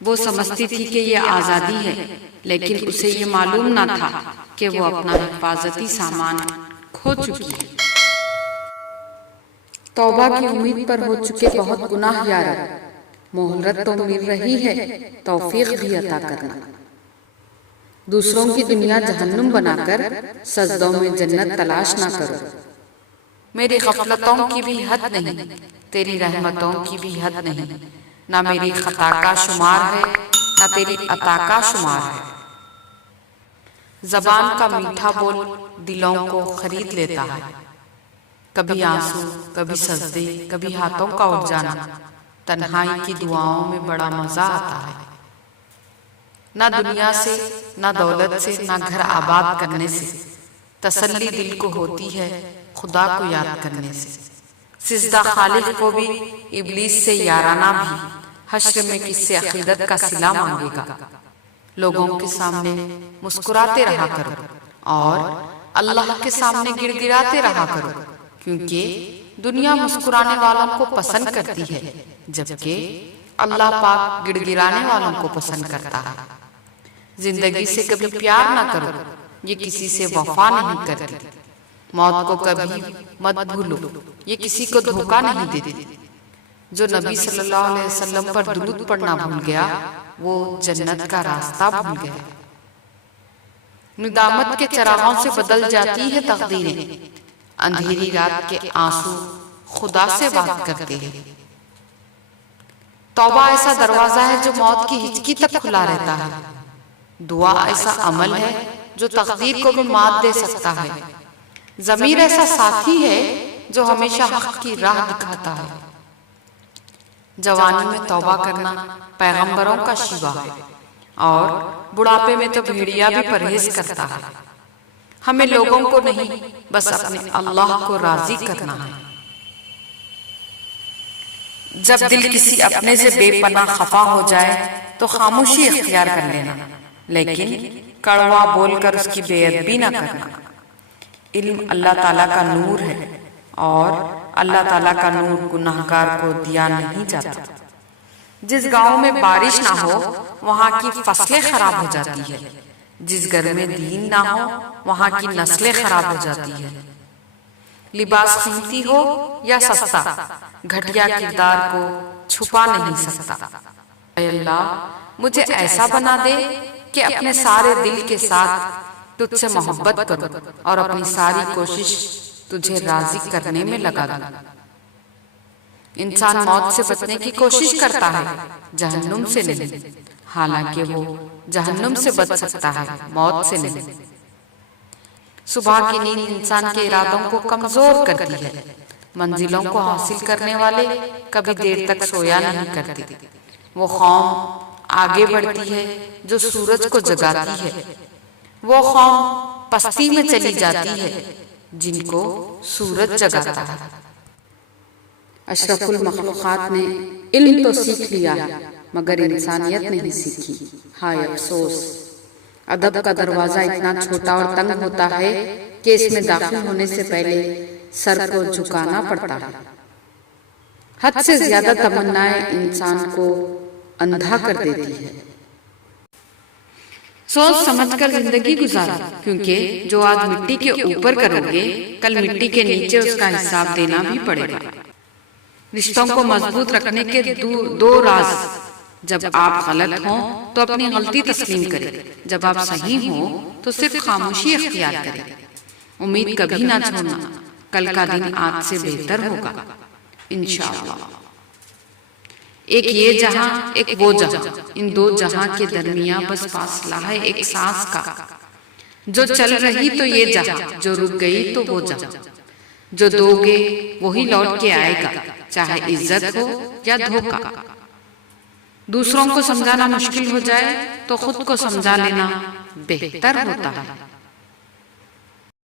وہ سمجھتی تھی کہ یہ آزادی ہے، لیکن اسے یہ معلوم نہ تھا کہ وہ اپنا حفاظتی سامان کھو چکی ہے۔ توبہ کی امید پر ہو چکے بہت گناہ یا رب، مہلت تو مل رہی ہے، توفیق بھی عطا کرنا۔ دوسروں کی دنیا جہنم بنا کر سجدوں میں جنت تلاش نہ کرو۔ میری غفلتوں کی بھی حد نہیں، تیری رحمتوں کی بھی حد نہیں، نہ میری خطا کا شمار ہے نہ تیری عطا کا شمار ہے۔ زبان کا میٹھا بول دلوں کو خرید لیتا ہے، کبھی آنسو، کبھی سجدے، کبھی ہاتھوں کا اٹھ جانا، تنہائی کی دعاؤں میں بڑا مزہ آتا ہے۔ نہ دنیا سے، نہ دولت سے، نہ گھر آباد کرنے سے، تسلی دل کو ہوتی ہے خدا کو یاد کرنے سے۔ سجدہ خالق کو بھی، ابلیس سے یارانہ بھی، حشر میں کس سے عقیدت کا صلہ مانگے گا۔ لوگوں کے سامنے مسکراتے رہا کرو اور اللہ کے سامنے گڑ گڑاتے رہا کرو، کیونکہ دنیا مسکرانے والوں کو پسند کرتی ہے، جبکہ اللہ پاک گڑ گڑانے والوں کو پسند کرتا ہے۔ زندگی سے کبھی پیار نہ کرو، یہ کسی سے وفا نہیں کرتی۔ موت کو کبھی مت بھولو، یہ کسی کو دھوکہ نہیں دیتی۔ جو نبی صلی اللہ علیہ وسلم پر درود پڑھنا بھول گیا، وہ جنت کا راستہ بھول گیا۔ ندامت کے چراغوں سے بدل جاتی ہے تقدیریں، اندھیری رات کے آنسو خدا سے بات کرتے ہیں۔ توبہ ایسا دروازہ ہے جو موت کی ہچکی تک کھلا رہتا ہے۔ دعا ایسا عمل ہے جو تقدیر کو بھی مات دے سکتا ہے۔ ضمیر ایسا ساتھی ہے جو ہمیشہ حق کی راہ دکھاتا ہے۔ جوانی میں توبہ کرنا پیغمبروں کا شیوا ہے، اور بڑھاپے میں تو بھیڑیا بھی پرہیز کرتا ہے۔ ہمیں لوگوں کو نہیں، بس اپنے اللہ کو راضی کرنا ہے۔ جب دل کسی اپنے سے بے پناہ خفا ہو جائے تو خاموشی اختیار کر لینا، لیکن کڑوا بول کر اس کی بے ادبی نہ کرنا۔ علم اللہ تعالیٰ کا نور ہے، اور اللہ تعالیٰ کا نور گناہگار کو دیا نہیں جاتا۔ جس گاؤں میں بارش نہ ہو وہاں کی فصلیں خراب ہو جاتی ہے، جس گھر میں دین نہ ہو وہاں کی نسلیں خراب ہو جاتی ہے۔ لباس قیمتی ہو یا سستا، گھٹیا کردار کو چھپا نہیں سکتا۔ اے اللہ، مجھے ایسا بنا دے کہ اپنے سارے دل کے ساتھ تجھ سے محبت کروں اور اپنی ساری کوشش تجھے راضی کرنے میں لگا دوں۔ انسان موت سے بچنے کی کوشش کرتا ہے، جہنم سے نہیں، حالانکہ وہ جہنم سے بچ سکتا ہے، موت سے نہیں۔ صبح کی نیند انسان کے ارادوں کو کمزور کرتی ہے۔ منزلوں کو حاصل کرنے والے کبھی دیر تک سویا نہیں کرتے۔ وہ قوم آگے بڑھتی ہے جو سورج کو جگاتی ہے، وہ قوم پستی میں چلی جاتی ہے جن کو سورج جگاتا ہے۔ اشرف المخلوقات نے علم تو سیکھ لیا ہے مگر انسانیت نہیں سیکھی، ہائے افسوس۔ ادب کا دروازہ اتنا چھوٹا اور تنگ ہوتا ہے کہ اس میں داخل ہونے سے پہلے سر کو جھکانا پڑتا ہے۔ حد سے زیادہ تمنائیں انسان کو اندھا کر دیتی ہے۔ سوچ سمجھ کر زندگی گزارو، کیونکہ جو آج مٹی کے اوپر کرو گے کل مٹی کے نیچے اس کا حساب دینا بھی پڑے گا۔ رشتوں کو مضبوط رکھنے کے دو راز: جب آپ غلط ہوں تو اپنی غلطی تسلیم کریں، جب آپ صحیح ہوں تو صرف خاموشی اختیار کریں۔ امید کبھی نہ چھوڑنا، کل کا دن آج سے بہتر ہوگا انشاءاللہ۔ ایک یہ جہاں ایک وہ جہاں، ان دو جہاں کے درمیان بس فاصلہ ہے ایک سانس کا۔ جو چل رہی تو یہ جہاں، جو رک گئی تو وہ جہاں۔ جو دو گے وہی لوٹ کے آئے گا، چاہے عزت ہو یا دھوکہ۔ دوسروں کو سمجھانا مشکل ہو جائے تو خود کو سمجھا لینا بہتر ہوتا ہے۔